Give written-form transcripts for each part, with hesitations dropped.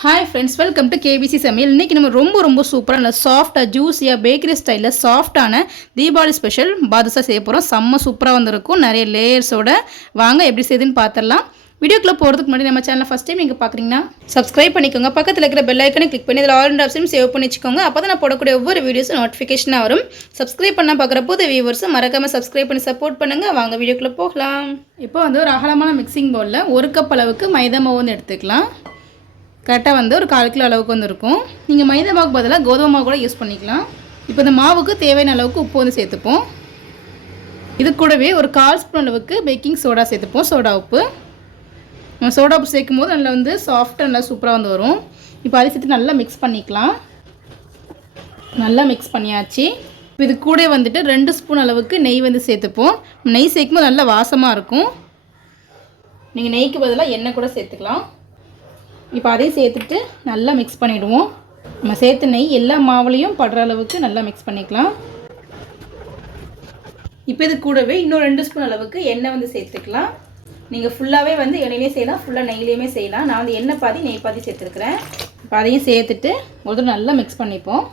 Hi friends, welcome to KBC சமையல். இன்னைக்கு நம்ம ரொம்ப சூப்பரான சாஃப்ட்டா ஜூஸியா பேக்கரி ஸ்டைல்ல சாஃப்ட்டான தீபாவளி ஸ்பெஷல் பாதுஷா செய்ய போறோம். செம்ம சூப்பரா வந்திருக்கும். நிறைய லேயர்ஸோட வாங்க எப்படி செய்யுதுன்னு பார்த்தறலாம். வீடியோக்குள்ள போறதுக்கு முன்னாடி நம்ம சேனலை ஃபர்ஸ்ட் டைம் நீங்க பார்க்கறீங்கன்னா Subscribe பண்ணிக்கோங்க. பக்கத்துல இருக்கிற பெல் ஐகானை கிளிக் பண்ணி அதுல ஆல் ஆப்ஷன் சேவ் பண்ணி வச்சுக்கோங்க. அப்பதான் நான் போடக்கூடிய ஒவ்வொரு வீடியோஸ் நோட்டிஃபிகேஷனா வரும். Subscribe பண்ணா பார்க்குற புது வியூவர்ஸ் மறக்காம Subscribe பண்ணி சப்போர்ட் பண்ணுங்க. வாங்க வீடியோக்குள்ள போகலாம். இப்போ வந்து ஒரு அகலமான மிக்சிங் பவுல்ல 1 கப் அளவுக்கு மைதா மாவு வந்து எடுத்துக்கலாம். கரெக்டாக வந்து ஒரு 1/4 கிலோ அளவுக்கு வந்து இருக்கும். நீங்கள் மைதா மாவுக்கு பதிலாக கோதுமை மாவு கூட யூஸ் பண்ணிக்கலாம். இப்போ இந்த மாவுக்கு தேவையான அளவுக்கு உப்பு வந்து சேர்த்துப்போம். இது கூடவே ஒரு 1/4 ஸ்பூன் அளவுக்கு பேக்கிங் சோடா சேர்த்துப்போம். சோடா உப்பு சோடா உப்பு சேர்க்கும் போது நல்லா வந்து சாஃப்டாக நல்லா சூப்பராக வந்து வரும். இப்போ அதை சேர்த்து நல்லா மிக்ஸ் பண்ணிக்கலாம். நல்லா மிக்ஸ் பண்ணியாச்சு. இது கூட வந்துட்டு 2 ஸ்பூன் அளவுக்கு நெய் வந்து சேர்த்துப்போம். நெய் சேர்க்கும் போது நல்லா வாசமாக இருக்கும். நீங்கள் நெய்க்கு பதிலாக எண்ணெய் கூட சேர்த்துக்கலாம். இப்போ அதையும் சேர்த்துட்டு நல்லா மிக்ஸ் பண்ணிவிடுவோம். நம்ம சேர்த்து நெய் எல்லா மாவுலையும் படுற அளவுக்கு நல்லா மிக்ஸ் பண்ணிக்கலாம். இப்போ இது கூடவே இன்னும் 2 ஸ்பூன் அளவுக்கு எண்ணெய் வந்து சேர்த்துக்கலாம். நீங்கள் ஃபுல்லாகவே வந்து எண்ணெயிலே செய்யலாம், ஃபுல்லாக நெய்லேயுமே செய்யலாம். நான் வந்து எண்ணெய் பாதி நெய் பாதி சேர்த்துருக்குறேன். இப்போ அதையும் சேர்த்துட்டு ஒரு நல்லா மிக்ஸ் பண்ணிப்போம்.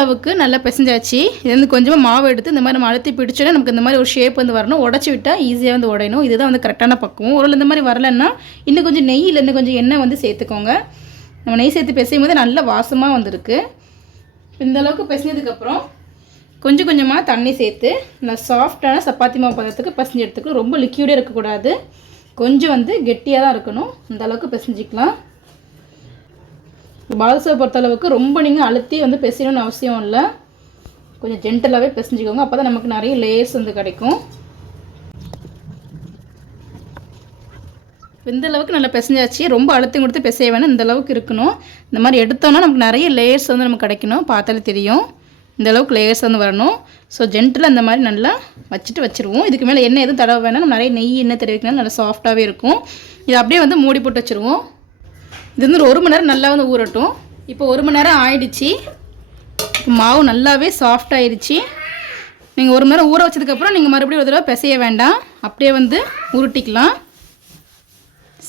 அளவுக்கு நல்லா பிசைஞ்சாச்சு. இது வந்து கொஞ்சமாக மாவு எடுத்து இந்த மாதிரி நம்ம அழுத்தி பிடிச்சோன்னா நமக்கு இந்த மாதிரி ஒரு ஷேப் வந்து வரணும். உடச்சி விட்டால் ஈஸியாக வந்து உடையணும். இதுதான் வந்து கரெக்டான பக்குவம். ஒரு இந்த மாதிரி வரலைன்னா இன்னும் கொஞ்சம் நெய் இல்லை இன்னும் கொஞ்சம் எண்ணெய் வந்து சேர்த்துக்கோங்க. நம்ம நெய் சேர்த்து பிசையும் போது நல்ல வாசமாக வந்திருக்கு. இந்த அளவுக்கு பிசைஞ்சதுக்கப்புறம் கொஞ்சம் கொஞ்சமாக தண்ணி சேர்த்து நல்லா சாஃப்டான சப்பாத்தி மாவு பதத்துக்கு பிசைஞ்சு எடுத்துக்கலாம். ரொம்ப லிக்யூடே இருக்கக்கூடாது, கொஞ்சம் வந்து கெட்டியாக தான் இருக்கணும். அந்த அளவுக்கு பிசைஞ்சிக்கலாம். பாதுஷா பொறுத்தளவுக்கு ரொம்ப நீங்கள் அழுத்தி வந்து பிசையணும்னு அவசியம் இல்லை. கொஞ்சம் ஜென்டலாகவே பிசைஞ்சிக்கோங்க. அப்போ தான் நமக்கு நிறைய லேயர்ஸ் வந்து கிடைக்கும். இந்த அளவுக்கு நல்லா பிசைஞ்சாச்சு. ரொம்ப அழுத்தம் கொடுத்து பிசைய வேணும், இந்த அளவுக்கு இருக்கணும். இந்த மாதிரி எடுத்தோன்னா நமக்கு நிறைய லேயர்ஸ் வந்து நமக்கு கிடைக்கணும். பார்த்தாலே தெரியும் இந்த அளவுக்கு லேயர்ஸ் வந்து வரணும். ஸோ ஜென்டலாக இந்த மாதிரி நல்லா வச்சுருவோம். இதுக்கு மேலே எண்ணெய் எதுவும் தடவை வேணாம். நம்ம நிறைய நெய் எண்ணெய் தடவிக்கனால நல்லா சாஃப்டாகவே இருக்கும். இது அப்படியே வந்து மூடி போட்டு வச்சுருவோம். இது வந்து 1 மணி நேரம் நல்லா வந்து ஊறட்டும். இப்போ 1 மணி நேரம் ஆயிடுச்சு. மாவு நல்லாவே சாஃப்ட் ஆயிடுச்சு. நீங்கள் 1 மணி நேரம் ஊற வச்சதுக்கப்புறம் நீங்கள் மறுபடியும் ஒரு தடவை பிசைய வேண்டாம், அப்படியே வந்து உருட்டிக்கலாம்.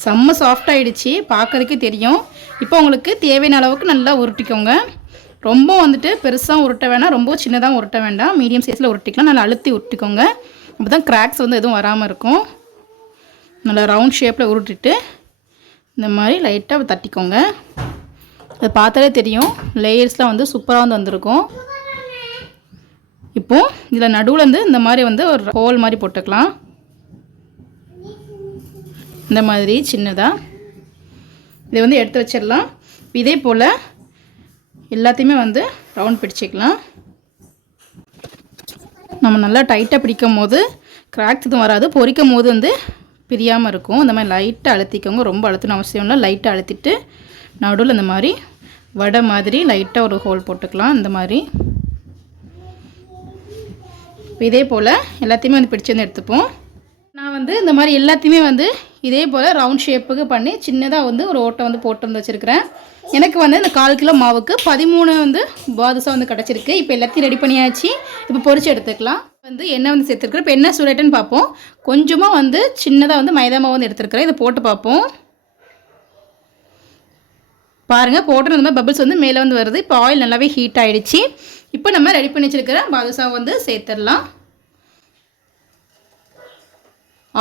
செம்ம சாஃப்ட் ஆகிடுச்சு, பார்க்கறதுக்கே தெரியும். இப்போ உங்களுக்கு தேவையான அளவுக்கு நல்லா உருட்டிக்கோங்க. ரொம்ப வந்துட்டு பெருசாக உருட்ட வேண்டாம், ரொம்ப சின்னதாக உருட்ட வேண்டாம், மீடியம் சைஸில் உருட்டிக்கலாம். நல்லா அழுத்தி உருட்டிக்கோங்க. அப்போ தான் கிராக்ஸ் வந்து எதுவும் வராமல் இருக்கும். நல்லா ரவுண்ட் ஷேப்பில் உருட்டிட்டு இந்த மாதிரி லைட்டாக தட்டிக்கோங்க. அதை பார்த்தாலே தெரியும் லேயர்ஸ்லாம் வந்து சூப்பராக வந்து வந்திருக்கும். இப்போது இதில் நடுவில் வந்து இந்த மாதிரி வந்து ஒரு ஹோல் மாதிரி போட்டுக்கலாம். இந்த மாதிரி சின்னதாக இதை வந்து எடுத்து வச்சிடலாம். இதே போல் எல்லாத்தையுமே வந்து ரவுண்ட் பிடிச்சிக்கலாம். நம்ம நல்லா டைட்டாக பிடிக்கும் போது கிராக்ஸ் எதுவும் வராது. பொரிக்கும் போது வந்து பிரியாமல் இருக்கும். இந்த மாதிரி லைட்டாக அழுத்திக்கோங்க. ரொம்ப அழுத்தணும் அவசியம் இல்லை. லைட்டாக அழுத்திட்டு நடுவில் இந்த மாதிரி வடை மாதிரி லைட்டாக ஒரு ஹோல் போட்டுக்கலாம். இந்த மாதிரி இதே போல் எல்லாத்தையுமே வந்து பிடிச்சி வந்து எடுத்துப்போம். நான் வந்து இந்த மாதிரி எல்லாத்தையுமே வந்து இதே போல் ரவுண்ட் ஷேப்புக்கு பண்ணி சின்னதாக வந்து ஒரு ஓட்டை வந்து போட்டு வந்து வச்சுருக்கிறேன். எனக்கு வந்து இந்த 1/4 கிலோ மாவுக்கு 13 வந்து பாதுஷா வந்து கிடச்சிருக்கு. இப்போ எல்லாத்தையும் ரெடி பண்ணியாச்சு. இப்போ பொரிச்சு எடுத்துக்கலாம். வந்து எண்ணெய் வந்து சேர்த்துருக்குறேன். இப்போ என்ன சூடாயிட்டுன்னு பார்ப்போம். கொஞ்சமாக வந்து சின்னதாக வந்து மைதா மாவு வந்து எடுத்துருக்கிறேன். இதை போட்டு பார்ப்போம். பாருங்கள், போட்டு இந்த மாதிரி பபிள்ஸ் வந்து மேலே வந்து வருது. இப்போ ஆயில் நல்லாவே ஹீட் ஆகிடுச்சு. இப்போ நம்ம ரெடி பண்ணி வச்சுருக்கிற பாதுஷா வந்து சேர்த்துடலாம்.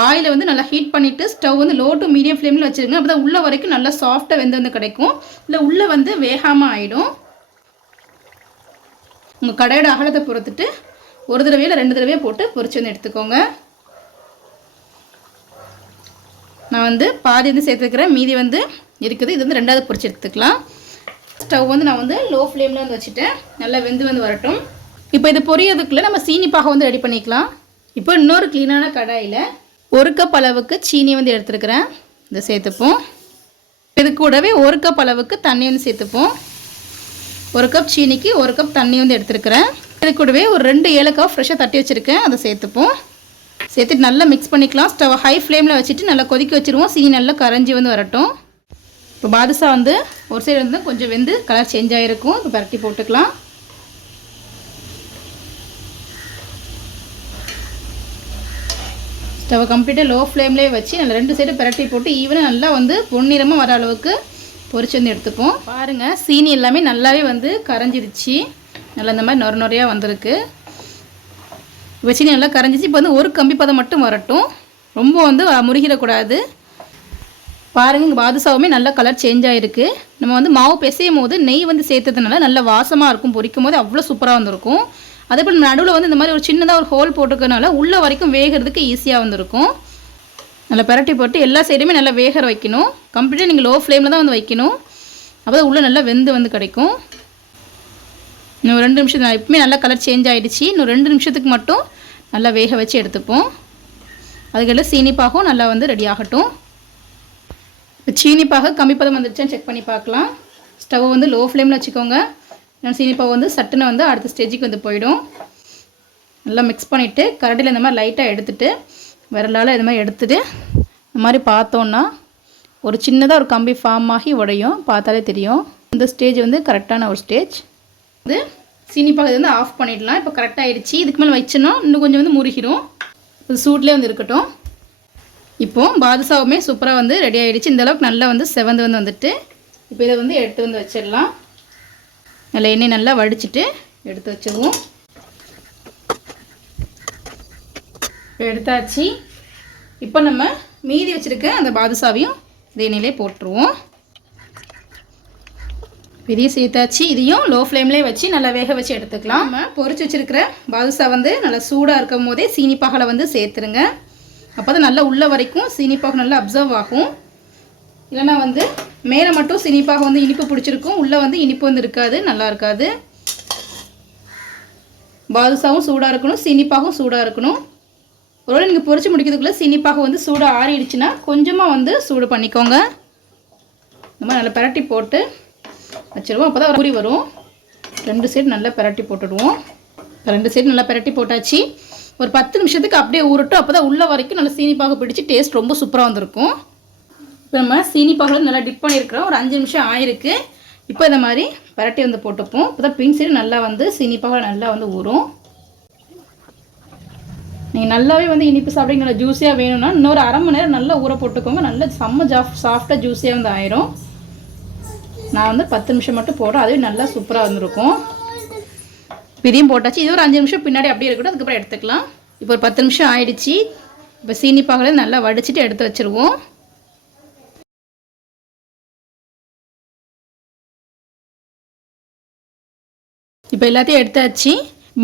ஆயிலை வந்து நல்லா ஹீட் பண்ணிவிட்டு ஸ்டவ் வந்து லோ டு மீடியம் ஃப்ளேமில் வச்சுருங்க. அப்போ தான் உள்ள வரைக்கும் நல்லா சாஃப்டாக வெந்து வந்து கிடைக்கும். இல்லை உள்ளே வந்து வேகாமல் ஆகிடும். உங்கள் கடையோட அகலத்தை பொறுத்துட்டு ஒரு தடவையில் 2 தடவையை போட்டு பொரிச்சு வந்து எடுத்துக்கோங்க. நான் வந்து பாதி வந்து சேர்த்துக்கிறேன், மீதி வந்து இருக்குது. இது வந்து 2வது பொரிச்சு எடுத்துக்கலாம். ஸ்டவ் வந்து நான் வந்து லோ ஃப்ளேமில் வந்து வச்சுட்டேன். நல்லா வெந்து வந்து வரட்டும். இப்போ இது பொரியதுக்குள்ளே நம்ம சீனி பாகம் வந்து ரெடி பண்ணிக்கலாம். இப்போ இன்னொரு க்ளீனான கடாயில் 1 கப் அளவுக்கு சீனி வந்து எடுத்துருக்கிறேன். இதை சேர்த்துப்போம். இது கூடவே 1 கப் அளவுக்கு தண்ணி வந்து சேர்த்துப்போம். 1 கப் சீனிக்கு 1 கப் தண்ணி வந்து எடுத்துருக்கிறேன். இது கூடவே ஒரு 2 ஏலக்காய் ஃப்ரெஷ்ஷாக தட்டி வச்சுருக்கேன், அதை சேர்த்துப்போம். சேர்த்துட்டு நல்லா மிக்ஸ் பண்ணிக்கலாம். ஸ்டவ் ஹை ஃப்ளேமில் வச்சுட்டு நல்லா கொதிக்க வச்சுருவோம். சீனி நல்லா கரைஞ்சி வந்து வரட்டும். இப்போ பாதுஷா வந்து ஒரு சைடு வந்து கொஞ்சம் வெந்து கலர் சேஞ்ச் ஆகிருக்கும். இப்போ பரட்டி போட்டுக்கலாம். ஸ்டவ் கம்ப்ளீட்டாக லோ ஃப்ளேம்லேயே வச்சு நல்லா 2 சைடு பிரட்டி போட்டு ஈவனாக நல்லா வந்து பொன்னிறமாக வர அளவுக்கு பொரிச்சு வந்து எடுத்துப்போம். பாருங்கள் சீனி எல்லாமே நல்லாவே வந்து கரைஞ்சிருச்சு. நல்லா இந்த மாதிரி நொர நொறையாக வந்திருக்கு. இப்போ சீனி நல்லா கரைஞ்சிச்சு. இப்போ வந்து ஒரு கம்பி பதம் மட்டும் வரட்டும், ரொம்ப வந்து முருகிடக்கூடாது. பாருங்கள் இங்கே பாதுஷாவுமே நல்ல கலர் சேஞ்ச் ஆகிருக்கு. நம்ம வந்து மாவு பிசையும் போது நெய் வந்து சேர்த்ததுனால நல்ல வாசமாக இருக்கும். பொரிக்கும் போது அவ்வளோ சூப்பராக வந்திருக்கும். அதே போல் நடுவில் வந்து இந்த மாதிரி ஒரு சின்னதாக ஒரு ஹோல் போட்டுக்கிறதுனால உள்ளே வரைக்கும் வேகிறதுக்கு ஈஸியாக வந்திருக்கும். நல்லா பரட்டி போட்டு எல்லா சைடுமே நல்லா வேக வைக்கணும். கம்ப்ளீட்டாக நீங்கள் லோ ஃப்ளேமில் தான் வந்து வைக்கணும். அப்போ தான் உள்ளே நல்லா வெந்து வந்து கிடைக்கும். இன்னும் 2 நிமிஷம் தான். இப்போமே நல்லா கலர் சேஞ்ச் ஆகிடுச்சு. இன்னும் 2 நிமிஷத்துக்கு மட்டும் நல்லா வேக வச்சு எடுத்துப்போம். அதுக்கெல்லாம் சீனிப்பாகவும் நல்லா வந்து ரெடி ஆகட்டும். இப்போ சீனிப்பாக கம்மிப்பதம் வந்துடுச்சான்னு செக் பண்ணி பார்க்கலாம். ஸ்டவ் வந்து லோ ஃப்ளேமில் வச்சுக்கோங்க. சீனிப்பாக வந்து சட்டுன்னு வந்து அடுத்த ஸ்டேஜுக்கு வந்து போயிடும். நல்லா மிக்ஸ் பண்ணிவிட்டு கரண்டியில் இந்த மாதிரி லைட்டாக எடுத்துகிட்டு விரலால் இது மாதிரி எடுத்துகிட்டு இந்த மாதிரி பார்த்தோன்னா ஒரு சின்னதாக ஒரு கம்பி ஃபார்ம் ஆகி உடையும். பார்த்தாலே தெரியும். இந்த ஸ்டேஜ் வந்து கரெக்டான ஒரு ஸ்டேஜ். வந்து சீனிப்பாக இது வந்து ஆஃப் பண்ணிடலாம். இப்போ கரெக்டாக ஆகிடுச்சு. இதுக்கு மேலே வச்சோன்னா இன்னும் கொஞ்சம் வந்து முருகிடும். இது சூட்லேயே வந்து இருக்கட்டும். இப்போது பாதுஷாவுமே சூப்பராக வந்து ரெடி ஆகிடுச்சு. இந்தளவுக்கு நல்லா வந்து செவந்து வந்துட்டு இப்போ இதை வந்து எடுத்து வந்து வச்சிடலாம். நல்லா எண்ணெய் நல்லா வடிச்சிட்டு எடுத்து வச்சுருவோம். எடுத்தாச்சு. இப்போ நம்ம மீதி வச்சுருக்க அந்த பாதுஷாவையும் இதே எண்ணெயிலே போட்டுருவோம். இதையும் சேர்த்தாச்சு. இதையும் லோ ஃப்ளேம்லேயே வச்சு நல்லா வேக வச்சு எடுத்துக்கலாம். நம்ம பொரிச்சு வச்சுருக்கிற பாதுஷா வந்து நல்லா சூடாக இருக்கும் போதே சீனிப்பாகலை வந்து சேர்த்துருங்க. அப்போ தான் நல்லா உள்ள வரைக்கும் சீனிப்பாக நல்லா அப்சர்வ் ஆகும். இல்லைனா வந்து மேலே மட்டும் சீனிப்பாக வந்து இனிப்பு பிடிச்சிருக்கும், உள்ளே வந்து இனிப்பு வந்து இருக்காது, நல்லா இருக்காது. பாதுஷாவும் சூடாக இருக்கணும், சீனிப்பாகவும் சூடாக இருக்கணும். ஒருவேளை நீங்கள் பொரிச்சு முடிக்கிறதுக்குள்ளே சீனிப்பாக வந்து சூடாக ஆறிடுச்சுன்னா கொஞ்சமாக வந்து சூடு பண்ணிக்கோங்க. இந்த மாதிரி நல்லா பரட்டி போட்டு வச்சுருவோம். அப்போ தான் ஊறி வரும். 2 சைடு நல்லா பரட்டி போட்டுடுவோம். 2 சைடு நல்லா பரட்டி போட்டாச்சு. ஒரு 10 நிமிஷத்துக்கு அப்படியே ஊறட்டும். அப்போ தான் உள்ள வரைக்கும் நல்லா சீனிப்பாக பிடிச்சி டேஸ்ட் ரொம்ப சூப்பராக வந்திருக்கும். இப்போ நம்ம சீனிப்பாகில் நல்லா டிப் பண்ணியிருக்கிறோம். ஒரு 5 நிமிஷம் ஆயிருக்கு. இப்போ இந்த மாதிரி பரட்டி வந்து போட்டுப்போம். இப்போ தான் பின் சைடு நல்லா வந்து சீனிப்பாக நல்லா வந்து ஊறும். நீங்கள் நல்லாவே வந்து இனிப்பு சாப்பிட்றீங்க, நல்லா ஜூஸியாக வேணும்னா இன்னொரு அரை மணி நேரம் நல்லா ஊற போட்டுக்கோங்க. நல்லா செம்ம சாஃப்டாக ஜூஸியாக வந்து ஆயிரும். நான் வந்து 10 நிமிஷம் மட்டும் போடுறேன். அதுவே நல்லா சூப்பராக வந்துருக்கும். இதையும் போட்டாச்சு. இது ஒரு 5 நிமிஷம் பின்னாடி அப்படியே இருக்கட்டும். அதுக்கப்புறம் எடுத்துக்கலாம். இப்போ ஒரு 10 நிமிஷம் ஆயிடுச்சு. இப்போ சீனிப்பாகலை நல்லா வடிச்சிட்டு எடுத்து வச்சுருவோம். இப்போ எல்லாத்தையும் எடுத்தாச்சு.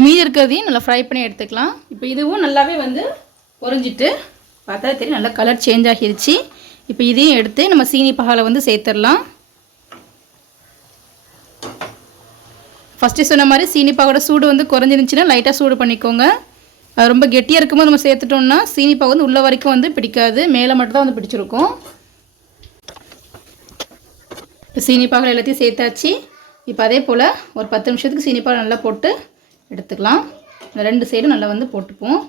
மீதி இருக்கிறதையும் நல்லா ஃப்ரை பண்ணி எடுத்துக்கலாம். இப்போ இதுவும் நல்லாவே வந்து பொரிஞ்சிட்டு பார்த்தா தெரியும் நல்லா கலர் சேஞ்ச் ஆகிடுச்சு. இப்போ இதையும் எடுத்து நம்ம சீனிப்பாகலை வந்து சேர்த்துடலாம். ஃபஸ்ட்டு சொன்ன மாதிரி சீனிப்பாகோட சூடு வந்து குறைஞ்சிருந்துச்சின்னா லைட்டாக சூடு பண்ணிக்கோங்க. அது ரொம்ப கெட்டியாக இருக்கும்போது நம்ம சேர்த்துட்டோம்னா சீனிப்பாக வந்து உள்ள வரைக்கும் வந்து பிடிக்காது, மேலே மட்டும் தான் வந்து பிடிச்சிருக்கும். இப்போ சீனிப்பாகலை எல்லாத்தையும் சேர்த்தாச்சு. இப்போ அதே போல் ஒரு 10 நிமிஷத்துக்கு சீனிப்பாக நல்லா போட்டு எடுத்துக்கலாம். இந்த 2 சைடும் நல்லா வந்து போட்டுப்போம்.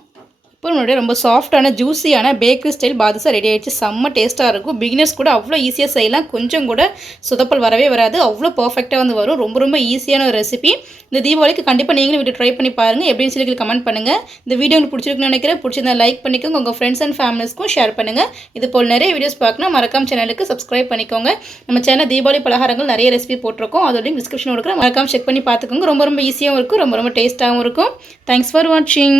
இப்போ நம்மளுடைய ரொம்ப சாஃப்டான ஜூஸியான பேக்கரி ஸ்டைல் பாதுஷா ரெடி ஆகிடுச்சு. செம்ம டேஸ்ட்டாக இருக்கும். பிகினர்ஸ் கூட அவ்வளோ ஈஸியாக செய்யலாம். கொஞ்சம் கூட சொதப்பல் வரவே வராது. அவ்வளோ பர்ஃபெக்டாக வந்து வரும். ரொம்ப ஈஸியான ஒரு ரெசிபி. இந்த தீபாவளிக்கு கண்டிப்பாக நீங்களும் வீட்டு ட்ரை பண்ணி பாருங்கள். எப்படின்னு சொல்லி கமெண்ட் பண்ணுங்கள். இந்த வீடியோ உங்களுக்கு பிடிச்சிருக்குன்னு நினைக்கிறேன். பிடிச்சிருந்தா லைக் பண்ணிக்கோங்க. உங்கள் ஃப்ரெண்ட்ஸ் அண்ட் ஃபேமிலிஸ்க்கும் ஷேர் பண்ணுங்கள். இது போல் நிறைய வீடியோஸ் பார்க்கணும். மறக்காம சேனலுக்கு சப்ஸ்கிரைப் பண்ணிக்கோங்க. நம்ம சேனல் தீபாவளி பலகாரங்கள் நிறைய ரெசிபி போட்டிருக்கோம். அதோட டிஸ்கிரிப்ஷன் கொடுக்குறேன். மறக்காம செக் பண்ணி பார்த்துக்கோங்க. ரொம்ப ஈஸியாகவும் இருக்கும். ரொம்ப டேஸ்ட்டாகவும் இருக்கும். தேங்க்ஸ் ஃபார் வாட்சிங்.